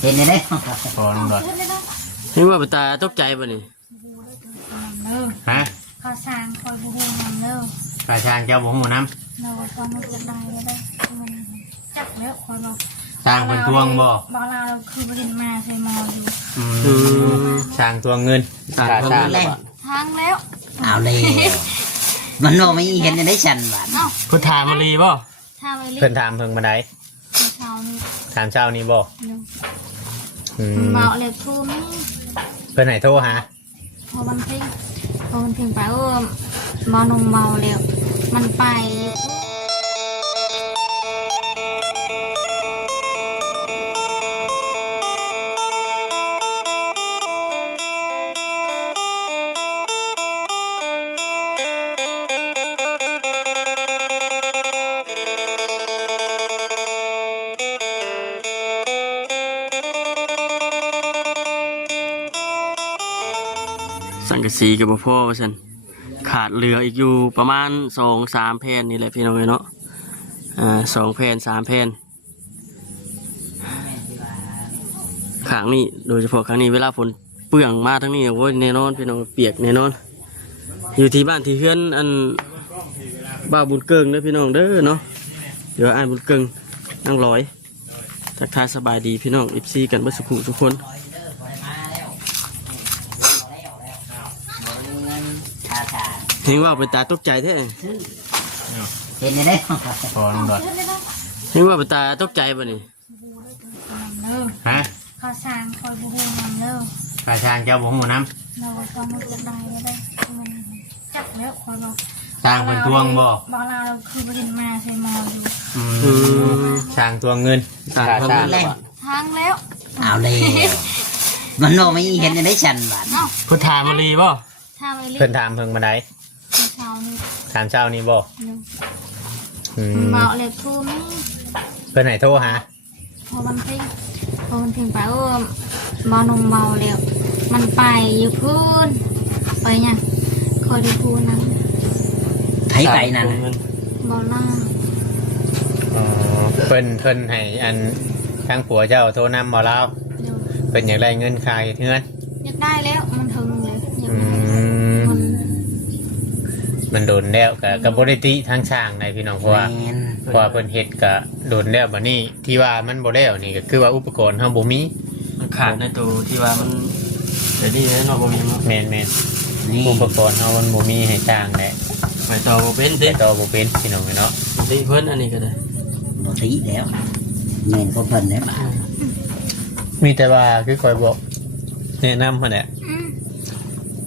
เห็นได้พอน้องดอยนี่ว่าปตาตกใจป่ะนี่ฮะข้าวสารคอยบูฮูนำเด้อปลาชางเจ้าบ่หูน้ำเราความมันจะได้ได้มันจับแล้วคอยบอกชางเป็นตวงบ่บอกเราคือบริณมาใส่มออยู่ชางตวงเงินชางทางแล้วเอาเลยมันโนไม่เห็นได้ฉันบ้านพุทธามารีบ่เพิ่นถามเพิ่งมาได้ถามเช้านี้บ่เมาเลยทูนี่เพิ่นไหนโทรหาพอมันเพ่งไปมานมเมาแล้วมันไปสังกะสีกับพ่อว่าฉันขาดเหลืออีกอยู่ประมาณ2-3แผ่นนี่แหละพี่น้องเนาะ2 แผ่น 3 แผ่นข้างนี้โดยเฉพาะข้างนี้เวลาฝนเปื้องมาทั้งนี้โอ้ยแน่นอนพี่น้องเปียกแน่นอนอยู่ที่บ้านที่เฮือนอันบ้าบุญเกิงเด้อพี่น้องเด้อเนาะเดี๋ยวอ่านบุญเกิงนั่งร้อยทักทายสบายดีพี่น้องFCกันเบิดสุขทุกคนเห็นว่าเป็นตาตกใจแท้เห็นได้พอน้องดอยเห็นว่าเป็นตาตกใจป่ะนี่ฮะข้าวสารคอยบูฮูนำเด้อปลาชางเจ้าบ่หูน้ำเราความมันจะได้ได้มันจับแล้วคอยบอกชางเป็นตวงบ่บอกเราคือบริณมาใส่มออยู่ชางตวงเงินชางทางแล้ว เอาเลยมันโนไม่เห็นได้ฉันบ้านพุทธามารีบ่เพิ่นถามเพิ่งมาได้ถามเช้านี้บ่เมาเลยทูนี่เพิ่นไหนโทรหาพอมันเพ่งไปมานมเมาแล้วมันไปอยู่พูนไปเนี่ยคอยดูพูนนั้นไถไปนั่นบอลล่าเพิ่นให้อันทางผัวเจ้าโทรนำบ่แล้วเพิ่นอยากได้เงินค่าเฮ็ดเฮือนอยากได้แล้วมันถึงเลยมันโดนแล้วกับบริติทางช่างในพี่น้องเพราะว่าเพิ่นเฮ็ดก็โดนแล้วบัดนี้ที่ว่ามันบ่แล้วนี่ก็คือว่าอุปกรณ์เฮาบ่มีมันขาดในตัวที่ว่ามันเดี๋ยวนี้เนาะบ่มีแม่นอุปกรณ์เฮามันบ่มีให้ช่างแหละไปต่อบ่เป็นติต่อบ่เป็นพี่น้องเนาะติเพิ่นอันนี้ก็ได้บ่ติแล้วแม่นก็เพิ่นแล้วมีแต่ว่าคือคอยบอกแนะนำหั่นแหละ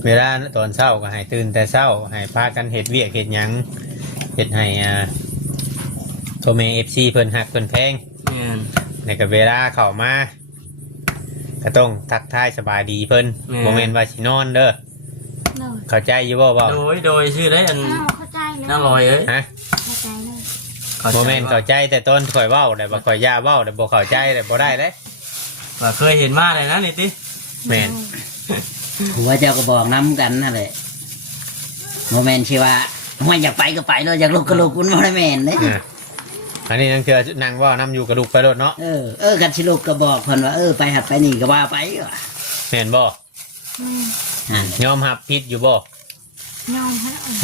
เวลาตอนเช้าก็ให้ตื่นแต่เช้าให้พากันเฮ็ดเวียกเฮ็ดหยังเฮ็ดให้โทเม FC เพิ่นฮักเพิ่นแพงในกับเวลาเข้ามาก็ต้องทักทายสบายดีเพิ่นบ่แม่นว่าสินอนเด้อเข้าใจอยู่บ่โดยชื่อได้อันน่าลอยเอ้ยฮะบ่แม่นเข้าใจแต่ต้นข่อยเว้าได้บ่ข่อยย่าเว้าได้บ่เข้าใจได้บ่ได้เด้ว่าเคยเห็นมาได้นะนี่ติแม่นหัวเจ้าก็บอกน้ำกันนั่นแหละโมเมนต์ที่ว่าไม่อยากไปก็ไปเลยอยากลุกก็ลุกคุณโมเมนต์เลยอันนี้นั่งเจอนั่งว่าน้ำอยู่กระดูกไปรถเนาะกันชิลุกก็บอกเพิ่นว่าไปหัดไปนี่ก็ว่าไปว่ะเห็นบ่ยอมหับพิษอยู่บ่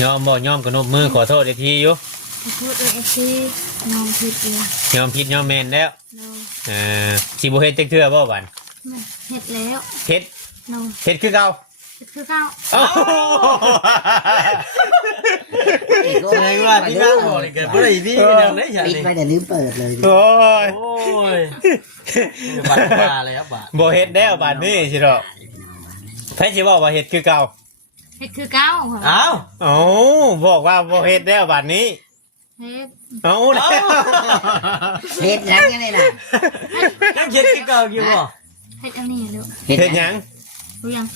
ยอมบ่ยอมกระนบมือขอโทษอีกทีอยู่ขอโทษอีกทียอมผิดยอมผิดยอมแมนแล้วสิบ่เฮ็ดจักเทื่อบ่บัดเฮ็ดแล้วเฮ็ดคือเก่าแสดงว่าที่นั่งบอกเลยเกิดอะไรพี่ยังได้ยังปิดไปแต่ลืมเปิดเลยโอ้ยบาดปลาเลยครับบาดบ่เฮ็ดแล้วบาดนี่สิเนาะใครสิบอกว่าเฮ็ดคือเก่าอ้าวบอกว่าบ่เฮ็ดแล้วบาดนี้เฮ็ดยังไงน่ะยังเฮ็ดคือเก่าอยู่บ่เฮ็ดอันนี้ลูกเฮ็ดยัง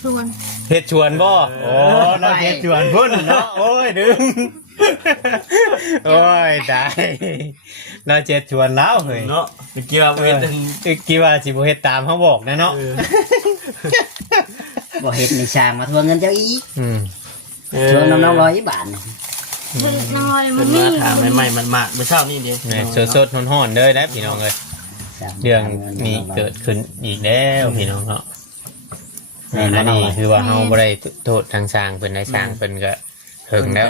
ชวนเฮ็ดชวนบ่โอ้เราเฮ็ดชวนพุ่นเนาะโอ้ยดึงโอ้ยตายเราเจ็ดชวนแล้วเฮ้ยเนาะกี่ว่าเฮ็ดกี่ว่าสิบ่เฮ็ดตามเฮาบอกนะเนาะบ่เฮ็ดในช่างมาทวงเงินเจ้าอีกชวนน้อง100 บาทน้อง100มันมีถามใหม่ๆมันมากเมื่อเช้านี่เด้สดๆฮ้อนๆเด้อนะพี่น้องเอ้ย เรื่องนี้เกิดขึ้นอีกแล้วพี่น้องเนาะอันนี้คือว่าเฮาบ่ได้โทษทางสร้างเพิ่นได้สร้างเพิ่นก็เฮิงแล้ว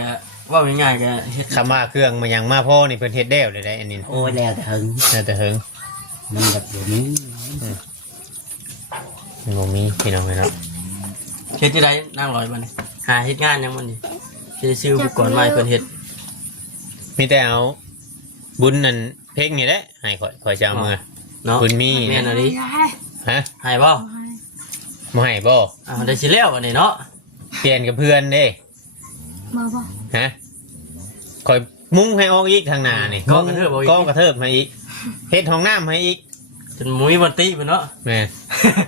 ว่าง่ายๆก็เฮ็ด คำว่าเครื่องมันยังมาพ่อนี่เพิ่นเฮ็ดแล้วเลยได้อันนี้ โอ้ยแล้วแต่หึง น่าจะเฮิง มันแบบเดี๋ยวนี้ บ่มีพี่น้องเนาะ เฮ็ดที่ใดนั่งลอยบัดนี้หาเฮ็ดงานยังมันนี่สิซื้ออุปกรณ์มาให้เพิ่นเฮ็ด มีแต่เอาบุญนั่นเพ่งนี่แหละให้ข่อยจะเอามา เนาะ บุญมี แม่นอะดิ ฮะ ให้บ่ บ่ให้บ่ อ้าวได้สิแล้วบัดนี้เนาะ เปลี่ยนกับเพื่อนเด้ บ่บ่ ฮะข่อยมุ้งให้ออกอีกทางหน้านี่กองกระเทิบมาอีกเฮ็ดห้องน้ำให้อีก จนมุ้ยบ่ติเพิ่นเนาะ แม่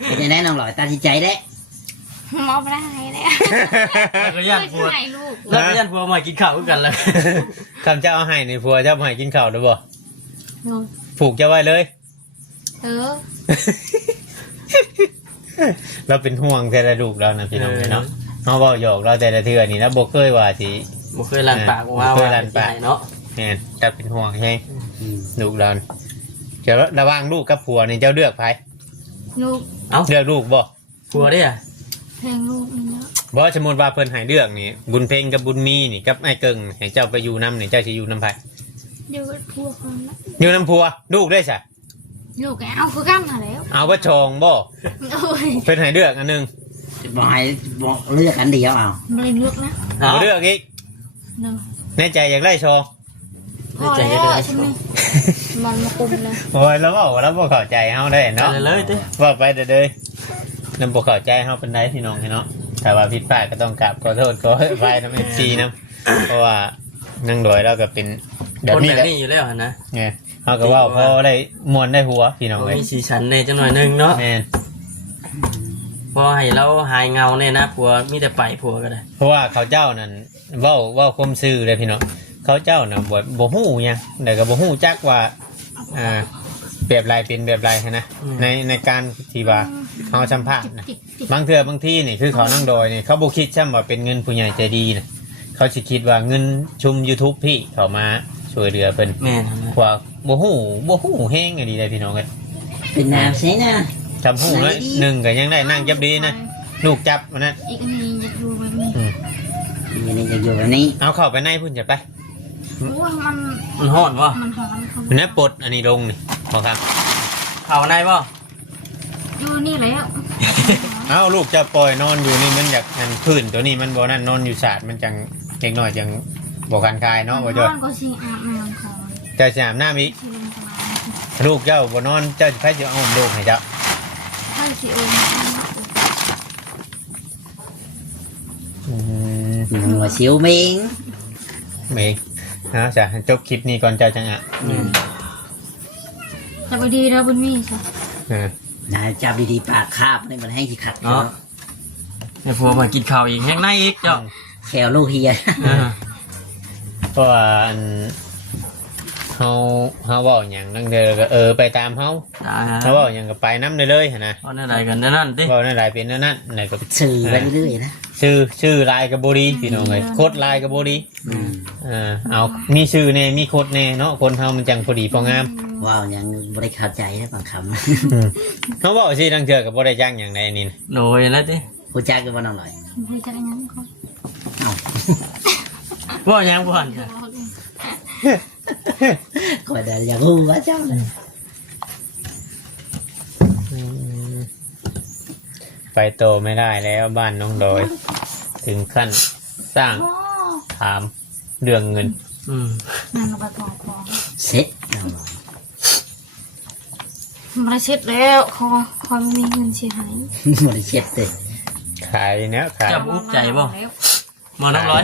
เป็นยังไงน้องหลอยตัดสินใจได้ มอบได้แล้ว แล้วก็ย่านผัว ให้ลูก แล้วก็ย่านผัวมากินข้าวกันแล้ว คำเจ้าเอาให้นี่ผัวเจ้าบ่ให้กินข้าวได้บ่ ลูก ผูกเจ้าไว้เลย เราเป็นห่วงแต่ละลูกเรานะพี่น้องเนาะเฮาเว้าหยอกเราแต่ละเทื่อนี่นะบ่เคยว่าสิ บ่เคยลั่นปากว่าว่าสิให้เนาะ แม่นจะเป็นห่วงให้ อืม ลูกเราจะระหว่างลูกกับผัวนี่เจ้าเลือกไผ ลูก เลือกลูกบ่ ผัวเด้อ่ะ เพลงลูกนี่เนาะ บ่สมมุติว่าเพิ่นให้เลือกนี่บุญเพ็งกับบุญมีนี่กับไอ้เกิงให้เจ้าไปอยู่นํนี่เจ้าสิอยู่นํไผ อยู่กับพวกคนละ อยู่นํผัวลูกได้ซะ ลูกก็เอาคือกันมาแล้ว เอาบ่ชองบ่ โอ้ย เพิ่นให้เลือกอันหนึง บอกให้บอกเลือกอันเดียวเอา ไม่ได้เลือกนะ บ่เลือกอีก เนาะ แน่ใจอยากได้ชอง พอแล้วใช่ไหมมันมาคุมเลย โอ้ยแล้วเว้าแล้วบ่เข้าใจเฮาได้เนาะ ไปเลยติ ว่าไปเด้อนำบ่เข้าใจเฮาเป็นไดพี่น้องเนาะถ้าว่าผิดพลาดก็ต้องกราบขอโทษขออภัยนำ FC นำเพราะว่านั่งโดยเราก็เป็นแบบ คน นี้ แบ แหละ บนี้อยู่แล้วหั่นนะ ไงเฮาก็เว้าพอได้ม่วนได้หัวพี่น้อง บ่ เอ้ย มีสีสันแน่จังหน่อยหนึงเนาะ แม่น พอให้เราหายเงาเนี่ยนะผัวมีแต่ไปผัวก็ได้ เพราะว่าเขาเจ้านั่นเว้าคมซื่อเลยพี่น้องเขาเจ้าน่ะบ่ฮู้หยังแต่ก็บ่ฮู้จักว่าแบบไรเป็นแบบไรหั้นนะในการที่ว่าเฮาสัมภาษณ์นะ บางเทื่อบางที่นี่คือเขานั่งโดยนี่เขาบุคิดซ้ำว่าเป็นเงินผู้ใหญ่ใจดีนะเขาสิคิดว่าเงินชุม YouTube พี่เขามาช่วยเหลือเพิ่น แม่นหั่นนะ กว่าบ่ฮู้แห้งอันนี้เลยพี่น้องเอ้ย เป็นน้ำใช่นะ จำฮู้น้อยหนึ่งก็ยังได้นั่งจับดีนะลูกจับมันนั้น อีกอันนี้อยากดูแบบนี้ อันนี้จะอยู่แบบนี้ เอาเข้าไปในพุ่นจะไป โอ้ยมัน มันฮ้อนบ่ มันหอมเขา มันนะปลดอันนี้ลงนี่พอครับ เข้าในบ่ อยู่นี่แล้ว เอาลูกจะปล่อยนอนอยู่นี่มันอยากอันพื้นตัวนี้มันบ่นั่นนอนอยู่ศาสตร์มันจังเล็กน้อยจังบ่คันคายเนาะบ่จ้อย นอนก็ชิงอาบน้ำก่อน เจ้าสิอาบน้ำอีก ชิลงตลาด ลูกเจ้าบ่นอนเจ้าสิไปสิเอาลูกให้เจ้า ให้ชิโอม หัวเสียวเมง เมงนะจ้ะจบคลิปนี้ก่อนเจ้าจังอ่ะ จะไปดีแล้วบนมีใช่ นะจับดีๆปากคาบนี่มันให้ขี้ขัด เนาะให้ผัวมากินข้าวอีกแห้งในอีกเจ้า แขวลูกเฮีย เพราะว่าอันเฮาเว้าหยังนั่งเด้อก็ไปตามเฮา ได้ฮะ เฮาเว้าหยังก็ไปนำได้เลยหั่นนะ เอาแนวใดกันแนวนั้นติ เว้าในหลายเป็นนั่นนั่นไหนก็ สื่อไปเรื่อยๆนะ ชื่อลายก็บ่ดีพี่น้องเอ้ยโคตรลายก็บ่ดี อืม เอามีชื่อแน่มีโคตรแน่เนาะคนเฮามันจังพอดีพองาม ว้าวยังบริเข้าใจนะบางค เฮาเว้าสิดังเทื่อก็บ่ได้จ้างหยังใดนี่นะ โดยแล้วติ ำผู้จ้าก็ว่าน้องหน่อย ให้จักรยานก่อน เอ้า บ่ยังบ่หันจ้ะ คอยเดินอยากรู้ว่าเจ้าเลย ไปโตไม่ได้แล้วบ้านน้องดอย ถึงขั้นสร้าง โอ้ ถามเรื่องเงิน นั่งกับปอของ เซ็ตน้องหน่อย มาเช็ดแล้วคอไม่มีเงินเสียหาย บริเช็ดเลย ขายเนี่ยขาย จะบุกใจบ่มาน้องร้อย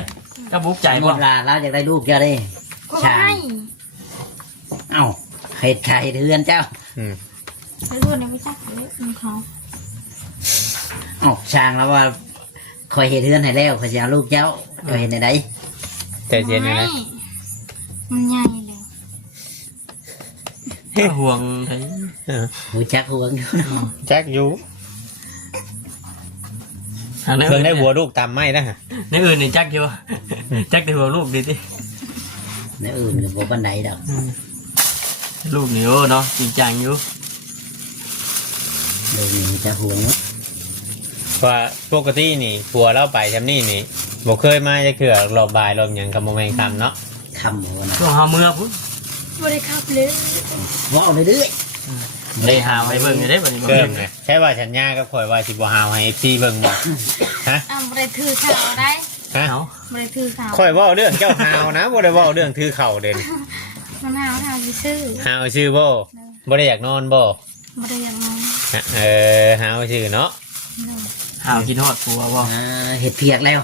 จะบุกใจ หม บ่ ดลาแล้วอยากได้ลูกเจ้าได้ ก็ให้ เอ้าเห็ดไข่เทือนเจ้า อืม ไปดูในไม่จักเลยมันเขา เอ้าช่างแล้วว่าคอยเห็ดเทือนให้แล้วคอยจะเอาลูกเจ้าเจะเห็นในใด ใจเย็นนะ มันใหญ่แล้ว ห่วงไผ หูจักห่วงอยู่ แจ็คอยู่ อันนั้น เพิ่งได้หัวลูกตามไม่นะฮะ ในอื่นนี่จักอยู่จักแต่หัวลูกดีติ ในอื่นก็บ่ปันใดดอก ลูกนี่โอ้เนาะจริงจังอยู่ เดี๋ยวนี้จะห่วงเนาะ เพราะว่าปกตินี่ผัวเราไปทำนี่นี่บ่เคยมาจะเถื่อรอบบ่ายรอบหยังกับโมเมนต์คำเนาะ คำหัวนะ ช่วงเฮาเมื่อพุ่น บริขับเลย ว่าวเรื่อย ได้หาไว้เบิ่งอยู่ได้บัดนี้บ่ เริ่ เบิ่ ม ง เลยใช่ว่าฉันย่ากับข่อยว่าสิบ่หาวให้ FC เบิ่งบ่ฮะ บริถือข่าวได้ ฮะ เอา บริถือข่าว ข่อยเว้าเรื่องเจ้าหาวนะบ่ได้เว้าเรื่องถือเข่าเด่น มันหาวซื้อ หาวชื่อบ่บ่ได้อยากนอนบ่ บริยังไง หาวชื่อเนาะ หาวกินฮอดผัวบ่ เห็ดเพียกแล้ว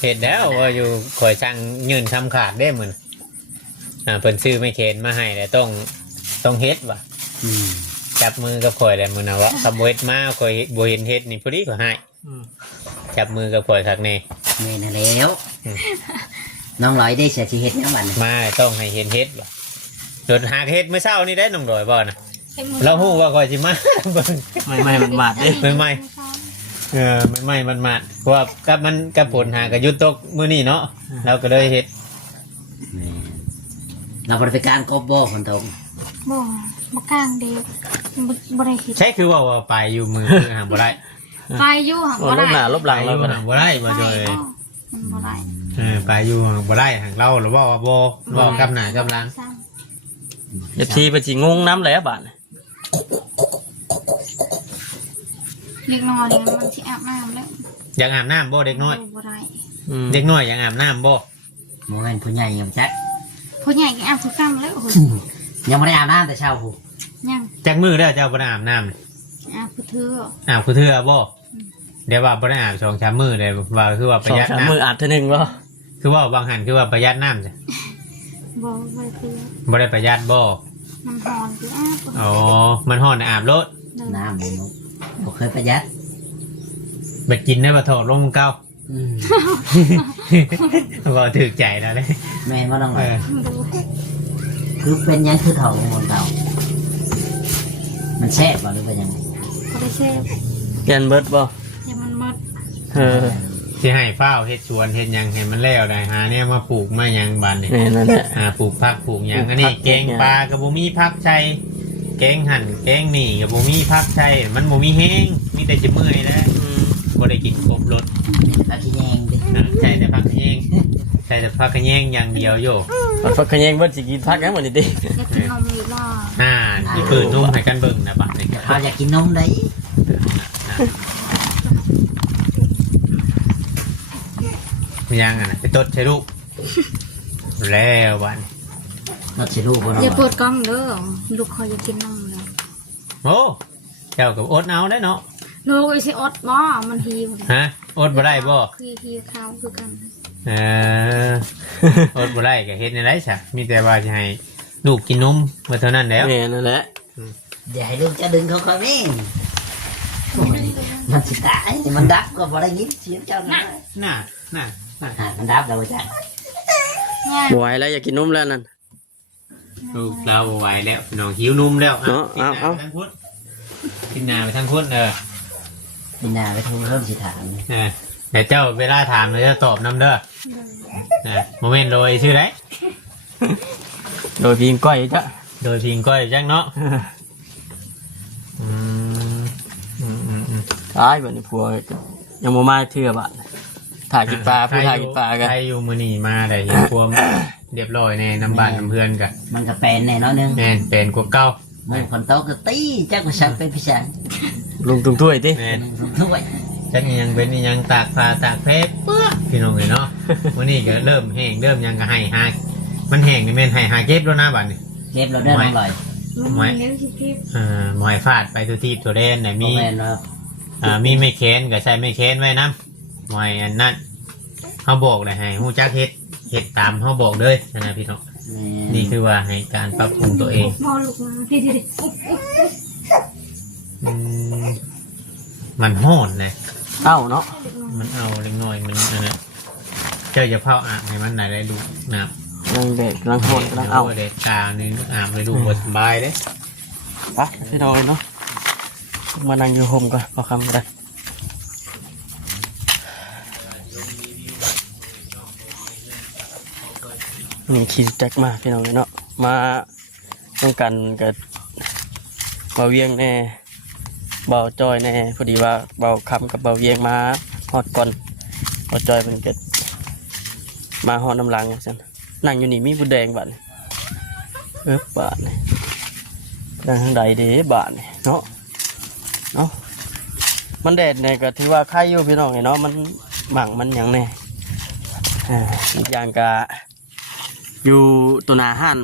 เฮ็ดแล้วว่าอยู่ข่อยสั่งยืนทำขาดได้มื้อเพิ่นซื้อไม่เคนมาให้แล้วต้องเฮ็ดว่ะ อืม จับมือกับข่อยแล้วมื้อน่ะว่าคำเฮ็ดมาข่อยบ่เห็นเฮ็ดนี่พอดีก็ให้ อืม จับมือกับข่อยคักแน่ นี่นะแล้วน้องลอยได้เสียชีเห็ดยังวัน มาต้องให้เห็นเฮ็ดว่ะโดดหากเฮ็ดมื้อเช้านี่ได้น้องดอยบ่น่ะเราฮู้ว่าข่อยสิมา เบิ่ง ไม่มันบาดเด้ ใหม่ไม่มันมาเพราะว่ากับมันกับผลหากระยุดตกมื้อนี้เนาะเราก็เลยเฮ็ด นี่เราบริการกบบ่คนตรง บ่บ่กลางเดียวบริคิด ใช่คือว่าไปอยู่มือหาบ่ได้ ไปอยู่หัง โอ้ บ่ ล ได้ บหน้าลบหลัง อ แล้ว ยู่ บัด หา นี้ บ่ได้บ่ ไป จอย มันบ่ได้ ไปอยู่หาบ่ได้หางเราหรือว่าบ่กำหน้ากำลัง เดี๋ยวทีไปสิงงน้ำแล้วบาดนี้ เล็กน้อยเนี่ยมันสิอาบน้ำแล้ว อยากอาบน้ำบ่เด็กน้อย บ่ได้ อืม เด็กน้อยอยากอาบน้ำบ่ โมเมนผู้ใหญ่ยังจัก ผู้ใหญ่ก็อาบทุกคำแล้วโอ้ย ยังไม่ได้อาบน้ำแต่เช้าผู้ ยัง จักมือแล้วเจ้าบ่ได้อาบน้ำนี่ อาบผู้เถื่อ อาบคือเทื่อบ่เดี๋ยวว่าบ่ได้อาบ2-3มื้อเลยว่าคือว่าป ส ระ อง หยัด สาม น้ำ มืออาบเท่านึงบ่ คือว่าบางหันคือว่าประหยัดน้ำจ้ะ บ่ไปเถื่อ บ่ได้ประหยัดบ่ มันหอนคืออาบ อ๋อมันฮ้อนอาบรถ น้ำมันบ่เคยประหยัด ไปกินได้บ่ถอดลงเก่า อืม ก็ถือใจแล้วเลย แม่นว่าน้องล เอ อย อ ดู คือเป็นยังคือเถ่าของเก่ามันแซ่บบ่หรือเป็นยังไง บ่ได้เซฟ เปลี่ยนเบิดบ่ อย่ามันหมด เออ ที่ให้เฝ้าเฮ็ดสวนเฮ็ดหยังให้มันแล้วได้หาเนี่ยมาปลูกมาหยังบานนี่ นี่นั่นแหละ ปลูกผักปลูกหยังอันนี้ ปลูกผัก แกงปลากับบ่มีผักใส่แกงหั่นแกงนี่กับบ่มีผักใส่มันบ่มีแห้งมีแต่จะเมื่อยแล้ว อืม บ่ได้กินครบรส ปลาขี้แยงดิ ใส่แต่ผักขะแยงใส่แต่ผักขะแยงอย่างเดียวโย มันฟักขะแยงเบิดสิกินพักกันบ่นี่ติ อยากกินนมอยู่บ่ นี่เปิดนุ่มให้กันเบิ่งนะบัดนี้ เขาอยากกินนมได้ มียังอ่ะนะไปตดใช่ลูกแล้วบัดนี้ รสสิลูกบ่น้อง อย่า ล เปิ อย ดกล้องเด้อลูกคอยอยากกินนมเลย โอ้เจ้ากับอดเอาได้เนาะ ลูกไอ้สิอดบ่มันหิว ฮะอดบ่ได้บ่ คือหิวข้าวคือกัน เออ อดบ่ได้ก็เฮ็ดในไรซะมีแต่ว่าจะให้ลูกกินนมมาเท่านั้นแล้ว นี่นั่นแหละ อย่าให้ลูกจะดึงเขาคอยแม่งโอ้ยมันสิตายมันดับก็บ่ได้ยินเสียงเจ้านะ น่ะน่ะ มันดับแล้วจ้ะ ง่าย บ่ไหวแล้วอยากกินนมแล้วนั่น ลูกเราบ่ไหวแล้วน้องหิวนมแล้ว เนาะเอา กินหน้าไปทางพุทธเออ พี่นาไปทุ่งเริ่มสิถาม เดี๋ยวเจ้าเวลาถามเราจะตอบนำเด้อโมเมนต์โดยชื่อไร โดยพิงก้อยจ้ะ โดยพิงก้อยจังเนาะอืม ตายบัดนี้ผัวยังบ่มาเทื่อบาดถ่ายกินปลาผู้ถ่ายกินปลากัน ใครอยู่มือนีมาได้เห็นความเรียบร้อยในน้ำบ้านน้ำเพื่อนกัน มันก็เป็นแน่นอนนึง แม่นเป็นกว่าเก่า มือคนโตก็ตีเจ้าก็ช่างเป็นพี่ชาย ลุงตุ้งถ้วยติ แม่น ถ้วย จักอีหยังเป็นอีหยังตากปลาตากเพชรเปื้อพี่น้องเลยเนาะ วันนี้ก็เริ่มแห้งเริ่มหยังก็ให้หามันแห้งนี่แม่นให้หาเก็บแล้วนะบัดนี้ เก็บเราได้น้องลอย มันเลี้ยงสิพี่ หมอยฟาดไปตัวที่ตัวเล่นไหน มี มี แม่นว่า มีไม่เค้นก็ใช้ไม่เค้นไว้น้ำหมอยอันนั้นเขาบอกเลยให้ฮู้จักเฮ็ดตามเขาบอกเลยนะพี่น้องนี่คือว่าให้การปรับปรุงตัวเอง พอลูกมาพี่ดิ อืมมันห้อนนะ เอ้าเนาะ มันเอาเล็กน้อยมันอันนั้นเจ้าจะเผาอาบให้มันไหนได้ดูนะ กำลังเด็กกำลังโหดกำลังเอา เด็ดกลางนี่อาบเลยดูบสบายเลย ไปพี่ดอยเนาะมานั่งอยู่ห่มก่อนพอคำได้นี่ขี่แจ็คมาพี่น้องเนาะมาต้องกันกับมาเวียงแน่ เบาจอยแน่พอดีว่าเบาคำกับเบาเวียงมาฮอดก่อนเบาจอยมันเกิดมาฮอดน้ำลังจังนั่งอยู่นี่มีบุญแดงบาดนี่บาดนี่นั่งทางใดเด้บาดนี่เนาะมันแดดเนี่ยก็ถือว่าใครอยู่พี่น้องเนาะมันหมั่งมันอย่างแน่อีกอย่างก็อยู่ตัวหนาหัน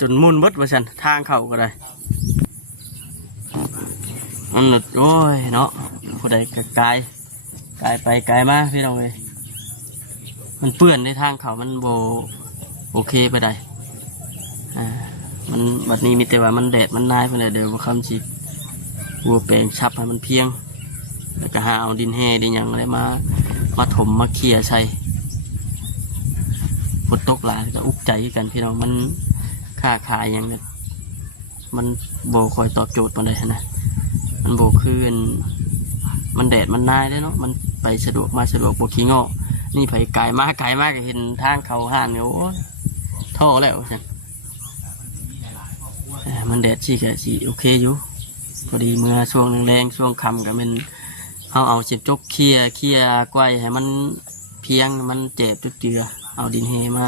จนมุ่นเบิดว่าฉันทางเขาก็ได้มันหลุดโอ้ยเนาะผู้ใดกายไปไกลมาพี่น้องเลยมันเปื้อนในทางเขามันโอเคไปได้มันบัดนี้มีแต่ว่ามันแดดมันนายไปเลยเดี๋ยวคำจีวัวแปลงชับให้มันเพียงแล้วก็หาเอาดินแห่ดินอย่างอะไรมาถมมาเคลียร์ใส่ฝนตกหลายก็อุกใจกันพี่น้องมันค่าขายอย่างนี้มันโบคอยตอบโจทย์มาได้นะมันโบคืนมันแดดมันนายได้เนาะมันไปสะดวกมาสะดวกโบขี้งอนี่ไปไกลมากก็เห็นทางเขาห่านเนี่ยโอ้ยท่อแล้วใช่มันแดดชี้แค่ชี้โอเคอยู่พอดีเมื่อช่วงแรงช่วงค่ำก็เป็นเอาเสียบจกเคลียกล้วยให้มันเพียงมันเจ็บจุดเจือเอาดินเฮมา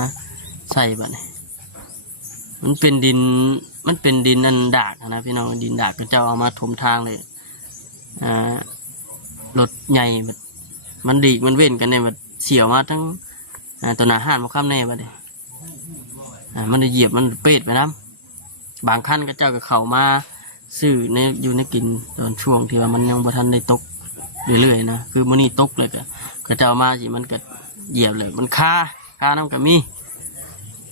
ใส่แบบนี้มันเป็นดินอันดากนะพี่น้องดินดากก็จะเอามาถมทางเลยรถใหญ่แบบมันดีมันเว้นกันเนี่ยแบบเสียวมาทั้งตัวหนาห่านมาข้ามแน่แบบนี้มันเหยียบมันเป็ดไปน้ำบางขั้นก็เจ้ากับเขามาซื้อในอยู่ในกินตอนช่วงที่ว่ามันยังบ่ทันได้ตกเรื่อยๆนะคือมันนี่ตกเลยก็เจ้ามาสิมันก็เหยียบเลยมันค่าน้ำกับมี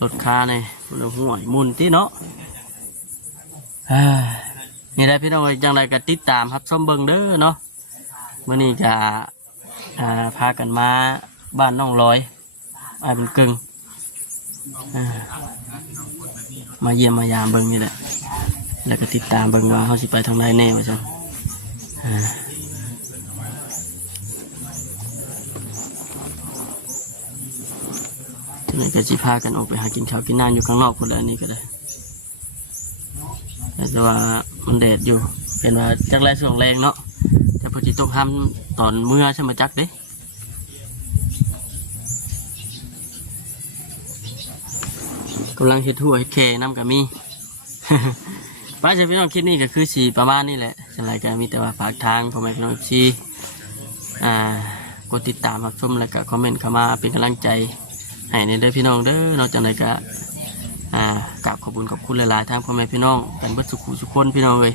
รถค่าในรถห่วยมุนที่เนาะนี่ได้พี่น้องจังไรก็ติดตามครับส้มเบิงเด้อเนาะมื่อนี้จะพากันมาบ้านน้องลอยเป็นกึ่งมาเยี่ยมมายามเบิงนี่แหละแล้วก็ติดตามเบิงว่าเขาสิไปทางใดแน่มาจังทีนี้ก็จะพากันออกไปหากินข้าวกินน้ำอยู่ข้างนอกคนละนี่ก็ได้แต่ว่ามันแดดอยู่เป็นว่าจักแรงส่วงแรงเนาะแต่พอจิตตกห้ามตอนเมื่อใช่ไหมจักเด้กำลังเฮ็ดหัวเฮ็ดแค่น้ำกับมี ป้าจะพี่น้องคิดนี่ก็คือสีประมาณนี้แหละสไลด์ก็มีแต่ว่าฝากทางพ่อแม่พี่น้องชีกดติดตามรับชมแล้วก็คอมเมนต์เข้ามาเป็นกำลังใจให้ในเด้อพี่น้องเด้อนอกจากนั้นก็กราบขอบคุณหลายๆทางพ่อแม่พี่น้องกันเบิดสุขคนพี่น้องเลย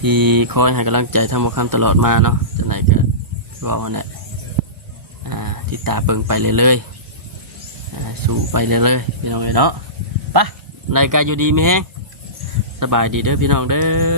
ที่คอยให้กำลังใจทำคำตลอดมาเนาะจากไหนก็ว่าวันนี้ติดตามเบิ่งไปเรื่อยๆสู่ไปเรื่อยๆพี่น้องเลยเนาะไปรายการอยู่ดีไหมแฮงสบายดีเด้อพี่น้องเด้อ